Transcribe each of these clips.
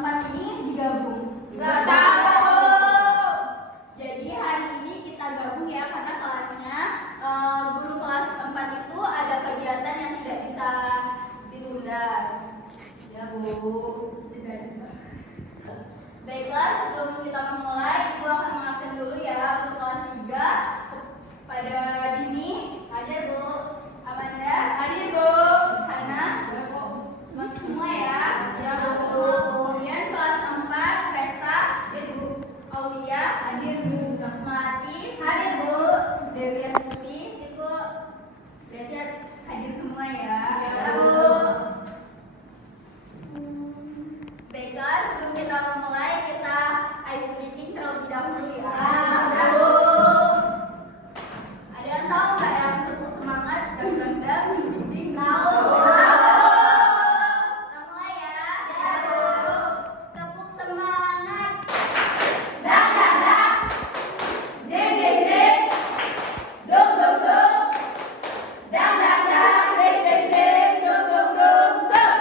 4 ini digabung? Nggak tahu. Jadi hari ini kita gabung ya, karena kelasnya guru kelas 4 itu ada kegiatan yang tidak bisa ditunda. Ya, Bu. Baiklah, sebelum kita memulai, Ibu akan mengabsen dulu ya untuk kelas 3 pada Dini. Hadir, Bu. Amanda. Hadir, Bu. Hana. Masuk semua ya. Ya, Bu. Kemudian kelas 4 Resta. Hadir, Bu. Aulia. Hadir, Bu. Melati. Hadir, Bu. Dewi Astuti. Hadir, Bu. Berarti hadir semua ya. Ya, Bu. Baiklah, sebelum kita memulai, kita ice breaking terlebih dahulu ya. Ya, Bu. Ada yang tahu nggak yang tepuk semangat dan dinding? Tahu, Bu. Kita mulai ya. Ya, Bu. Tepuk semangat. Dak, dak, dak. Ding, ding, ding. Dung, dung, dung. Dak, dak, dak. Ding, ding, ding. Dung, dung, dung. Set.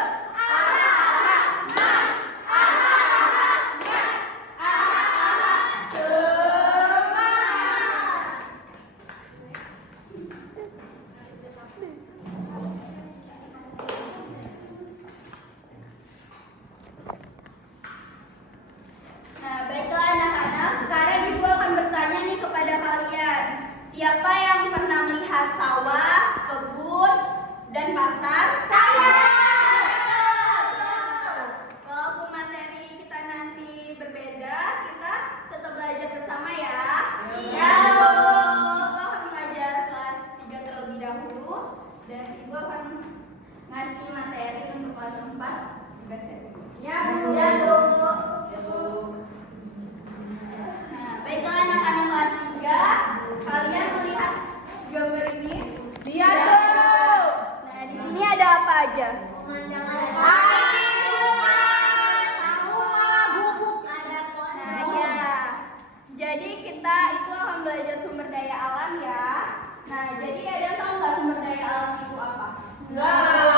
Nah, baiklah anak-anak, sekarang Ibu akan bertanya nih kepada kalian. Siapa yang pernah melihat sawah, kebun, dan pasar? Saya. Walaupun materi kita nanti berbeda, kita tetap belajar bersama ya. Iya, Bu. Ibu akan mengajar kelas 3 terlebih dahulu, dan Ibu akan ngasih materi untuk kelas 4 dibaca dulu. Ya, Bu. Ya, Bu. Ya, Bu. Nah, baiklah anak-anak kelas 3, kalian melihat gambar ini? Iya, Bu. Nah, di sini ada apa aja? Pemandangan air, sungai, rumah, gubuk, ada pohon. Nah, ya. Jadi kita itu akan belajar sumber daya alam ya. Nah, jadi ada yang tahu nggak sumber daya alam itu apa? Enggak,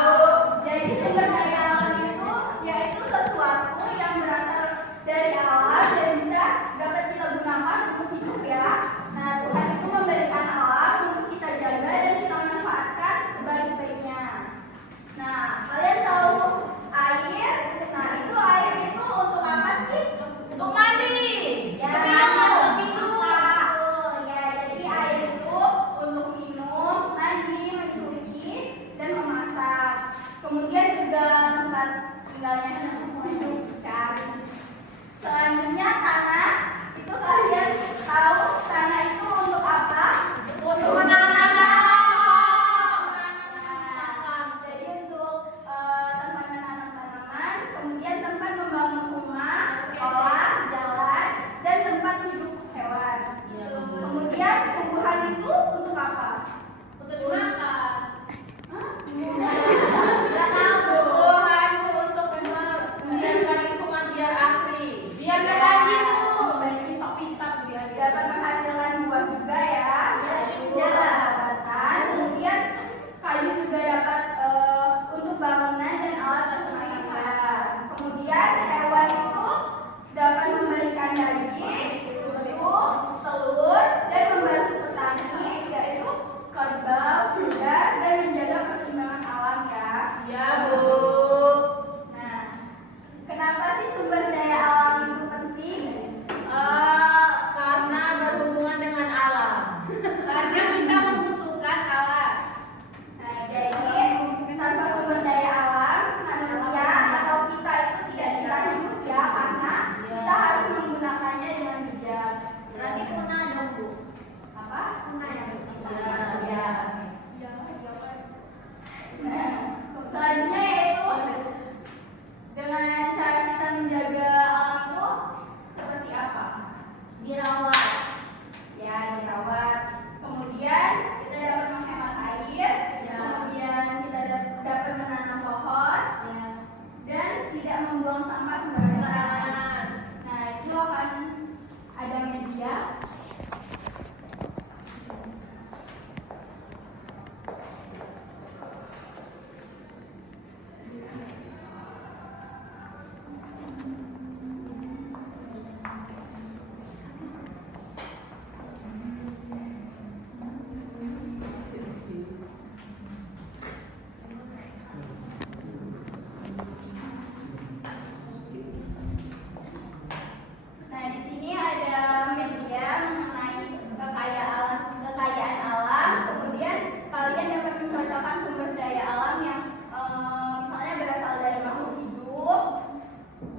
Bu. Jadi sumber daya alam itu yaitu sesuatu yang berasal dari alam dan bisa dapat kita gunakan untuk hidup ya. Nah, Tuhan itu memberikan alam untuk kita jaga dan kita manfaatkan sebaik-baiknya. Nah, kalian tahu air? Nah, itu air itu untuk apa sih? Untuk mandi. Ya, Untuk minum. betul. Ya, jadi air itu untuk minum, mandi, mencuci, dan memasak. Kemudian juga tempat tinggalnya hidup ikan. Selanjutnya tanah. Itu kalian tahu tanah itu untuk apa? Untuk menanam. Nah, jadi untuk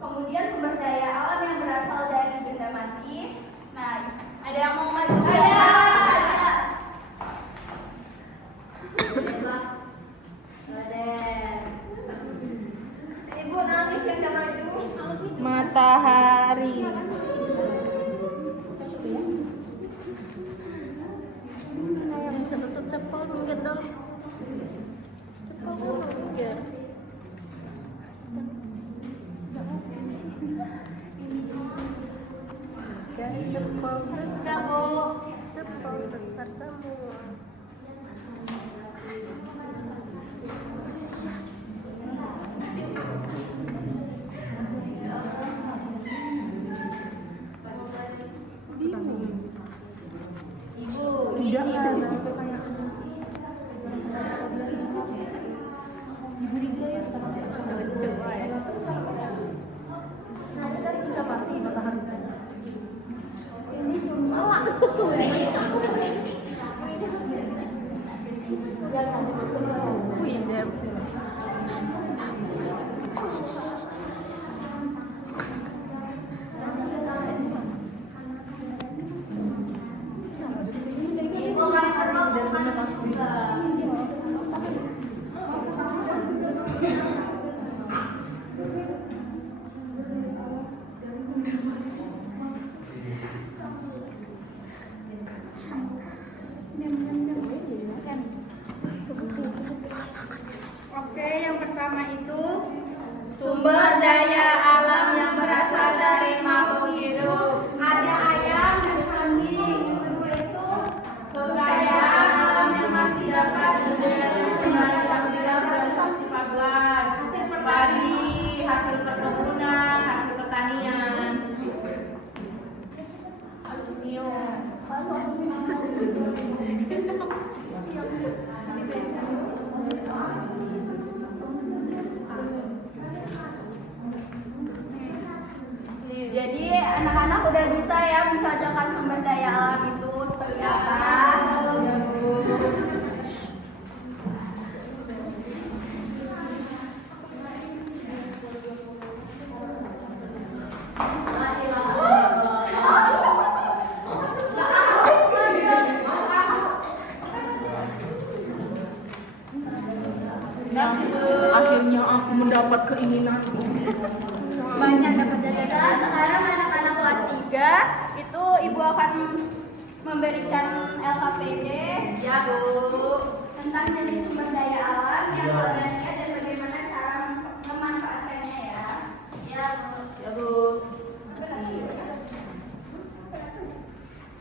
Kemudian sumber daya alam yang berasal dari benda mati. Nah, ada yang mau maju? Ada. Ibu nangis yang gak maju. Matahari. Tutup cepol minggir dong. Cepol dong minggir. Cepol besar. Cepol besar semua. Oke, yang pertama itu Sumber daya alam yang berasal dari makhluk hidup. ada ayam dan kambing. Yang kedua itu Kekayaan alam yang masih dapat digunakan kembali apabila sudah bersifat gas. Padi, hasil perkebunan, hasil pertanian. jadi anak-anak udah bisa ya mencocokkan sumber daya alam itu seperti apa. Akhirnya aku mendapat keinginanku. Banyak dapat dari kita. Sekarang anak-anak kelas 3 itu ibu akan memberikan LKPD Ya, Bu. tentang jenis sumber daya alam yang kalian lihat dan bagaimana cara memanfaatkannya ya. Ya, Bu. Ya, Bu. Makasih.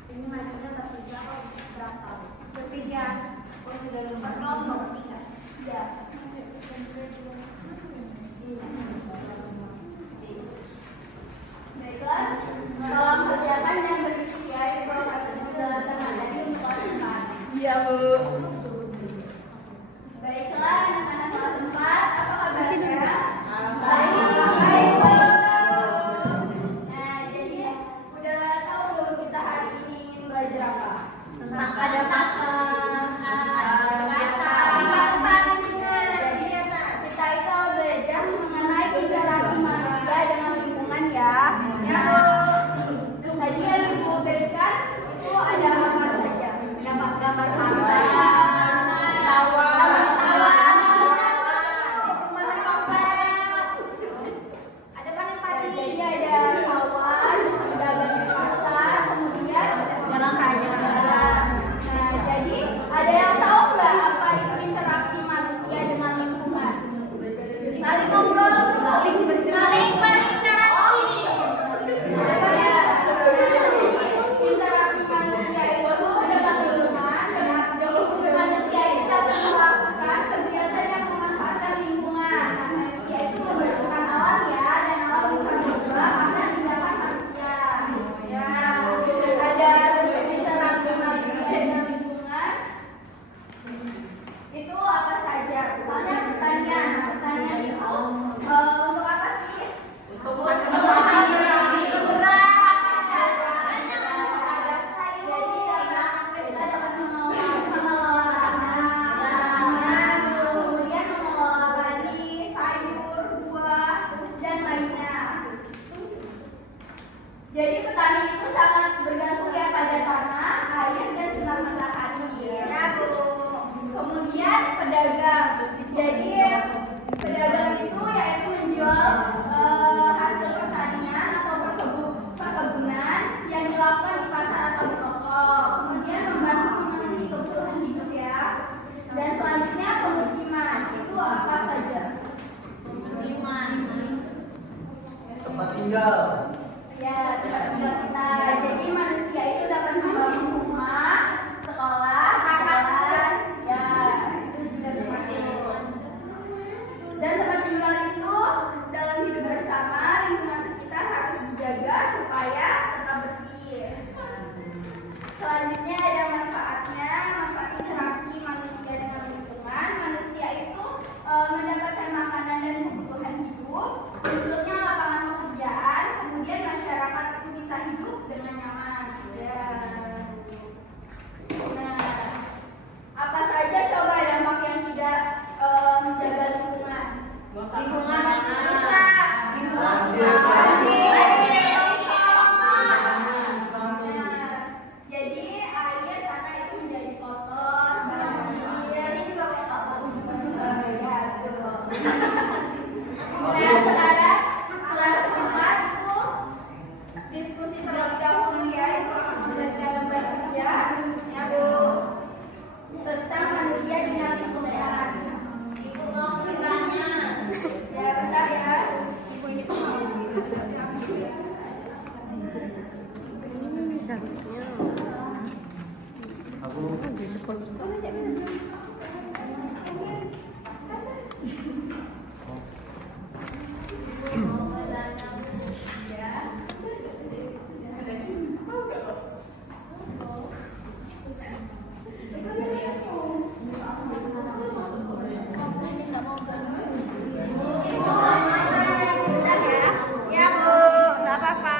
Ini majunya bertiga atau berapa? Bertiga. Oh sudah lupa nomor 3. Iya. Baiklah, tolong kerjakan yang berisi ya itu penjelasan materi untuk kelas 4. Iya, Bu. Baiklah, anak-anak kelas 4 Jadi petani itu sangat bergantung ya pada tanah, air, dan sinar matahari. Ya, Bu. Kemudian pedagang. Jadi pedagang itu yaitu menjual hasil pertanian atau perkebunan yang dilakukan di pasar atau di toko. Kemudian membantu memenuhi kebutuhan hidup ya. Dan selanjutnya pemukiman. Itu apa saja? Pemukiman. Tempat tinggal. Ya, tempat tinggal kita. Jadi manusia itu dapat membangun rumah, sekolah, jalan, ya itu juga termasuk. Dan tempat tinggal itu dalam hidup bersama, lingkungan sekitar harus dijaga supaya tetap bersih. Selanjutnya ada manfaatnya, manfaat interaksi manusia dengan lingkungan. Manusia itu mendapatkan makanan dan kebutuhan hidup, munculnya lapangan pekerjaan, kemudian masyarakat itu bisa hidup dengan nyaman. Ya. Nah, apa saja coba dampak yang tidak menjaga lingkungan? Lingkungan rusak, lingkungan jadi air karena itu menjadi kotor, banjir ini juga kotor. Ya, betul. Kemudian sekarang kelas 4 itu diskusi terlebih dahulu ya, itu akan sudah kita lembar kerja ya Bu, tentang manusia dengan lingkungan. Ibu mau bertanya. Ya bentar ya. Aku Ya Bu, nggak apa-apa.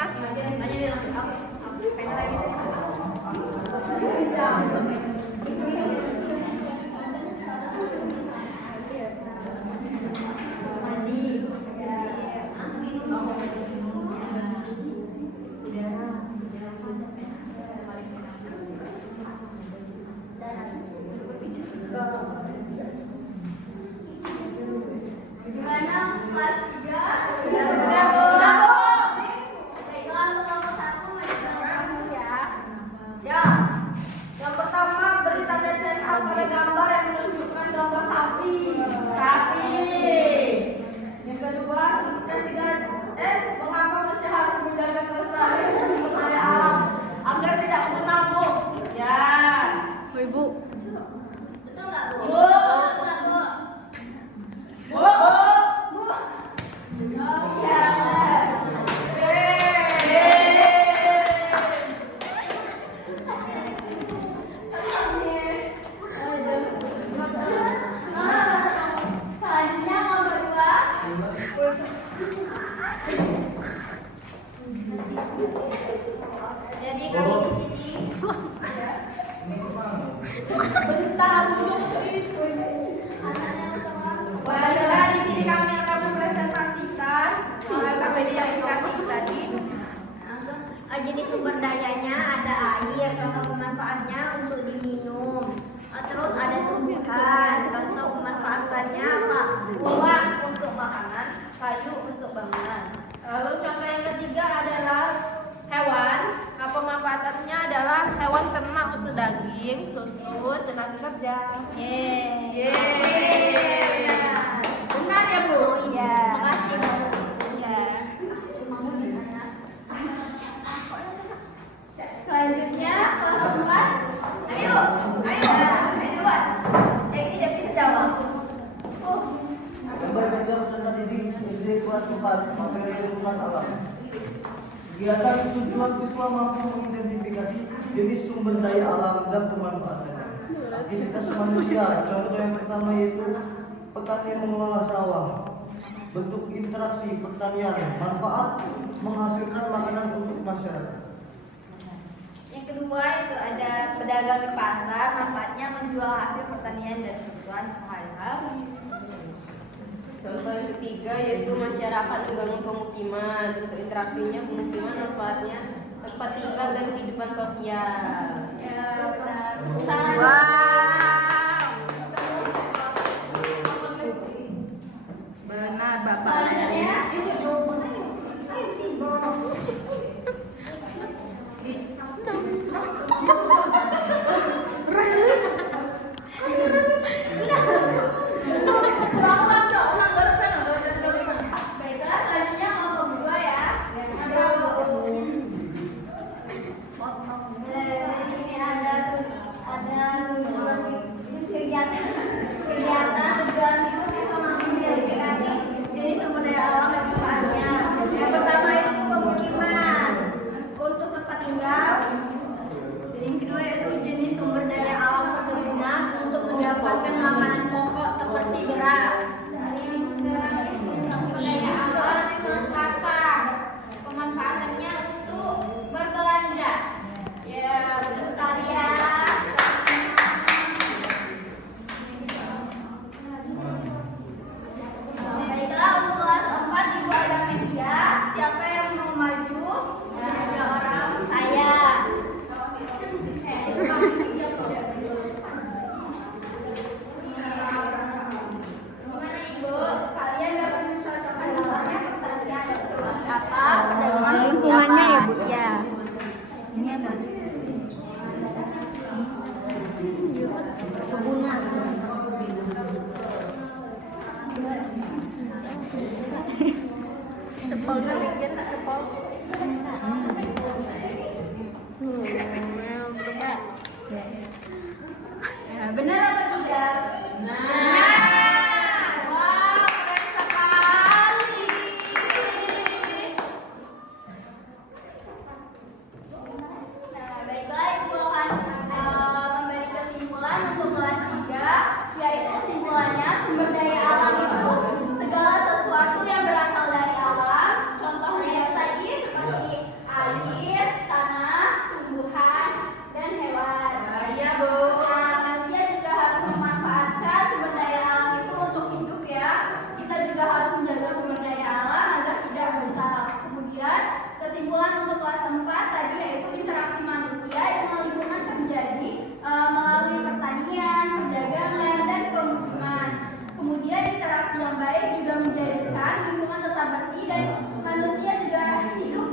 Gimana kelas 3? Ya Bu. Baiklah untuk kelompok 1 mari kita dulu ya. Ya, yang pertama beri tanda check out pada gambar yang menunjukkan gambar sapi. Yang kedua, sebutkan mengapa manusia harus menjaga kelestarian sumber daya alam agar tidak punah, Bu. Ya. Ibu. Betul nggak Bu? Bu. Oh iya. Selanjutnya mau berdua. Jadi kami di sini Baiklah, di sini kami akan mempresentasikan KPD yang dikasih tadi. jenis sumber dayanya ada air, contoh pemanfaatnya untuk diminum. Terus ada tumbuhan, contoh pemanfaatannya apa? Uang untuk makanan, kayu untuk bangunan. Lalu contoh yang ketiga adalah hewan. Pemanfaatannya adalah hewan ternak untuk daging, susu, tenaga kerja. Benar ya Bu? Oh iya. Makasih Bu. Ya. Selanjutnya kelas 4. Ayo duluan. Yang ini tidak bisa jawab. gambar juga peserta didik SD kelas 4 materi lingkungan alam. Kegiatan tujuan siswa mampu mengidentifikasi jenis sumber daya alam dan pemanfaatannya. Aktivitas manusia, contoh yang pertama yaitu petani mengelola sawah. Bentuk interaksi pertanian, manfaat menghasilkan makanan untuk masyarakat. Yang kedua itu ada pedagang di pasar, manfaatnya menjual hasil pertanian dan kebutuhan sehari-hari. Contoh yang ketiga yaitu masyarakat membangun pemukiman. Untuk interaksinya pemukiman manfaatnya tempat tinggal dan kehidupan sosial. Ya, benar. Sangat Benar Bapak. selanjutnya baiklah, selanjutnya kelompok kedua ya. Ini ada tujuan kegiatan tujuan itu siswa mampu mengidentifikasi jenis sumber daya alam dan manfaatnya. Yang pertama itu pemukiman untuk tempat tinggal. Yang kedua yaitu jenis sumber daya alam perkebunan untuk mendapatkan makanan pokok seperti beras. Yang ketiga jenis sumber daya alam pasar. Pemanfaatannya untuk berbelanja. Ya, betul sekali ya. Baiklah, untuk kelas 4 Ibu ada media. Siapa yang mau maju? Ada 3 orang. Saya. Gimana Ibu? Kalian dapat mencocokkan gambarnya pertanyaan dan seperti apa? Pedagang Lingkungannya ya, Bu? Ya. Ini ada. Kebunan. Cepol dikit, cepol. Ya, benar apa tidak? Nah, baiklah, Ibu akan memberi kesimpulan untuk kelas 3, yaitu kesimpulannya sumber daya alam itu segala sesuatu yang berasal dari alam. Contohnya yang tadi seperti air, tanah, tumbuhan, dan hewan. Iya Bu. Nah, manusia juga harus memanfaatkan sumber daya alam itu untuk hidup ya. Kita juga harus menjaga sumber daya alam agar tidak rusak. Kemudian kesimpulan untuk kelas 4 tadi yaitu interaksi manusia dengan lingkungan terjadi melalui pertanian, perdagangan, dan pemukiman. Kemudian interaksi yang baik juga menjadikan lingkungan tetap bersih dan manusia juga hidup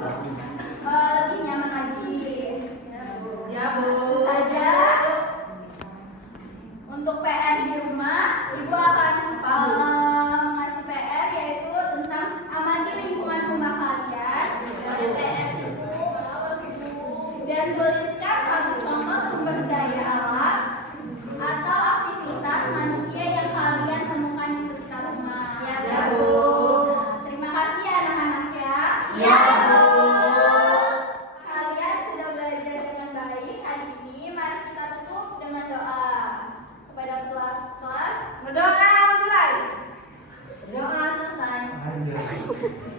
lebih nyaman lagi. Ya Bu. Tentu saja untuk PR di rumah, Ibu akan mengasih PR yaitu tentang amati lingkungan rumah kalian. Dan PR itu dan tuliskan satu contoh sumber daya alam atau aktivitas manusia yang kalian temukan di sekitar rumah. Ya, Bu. Terima kasih ya anak-anak ya. Ya Bu. Kalian sudah belajar dengan baik hari ini. Mari kita tutup dengan doa. Kepada ketua kelas, Berdoa mulai. Doa selesai. Anjir.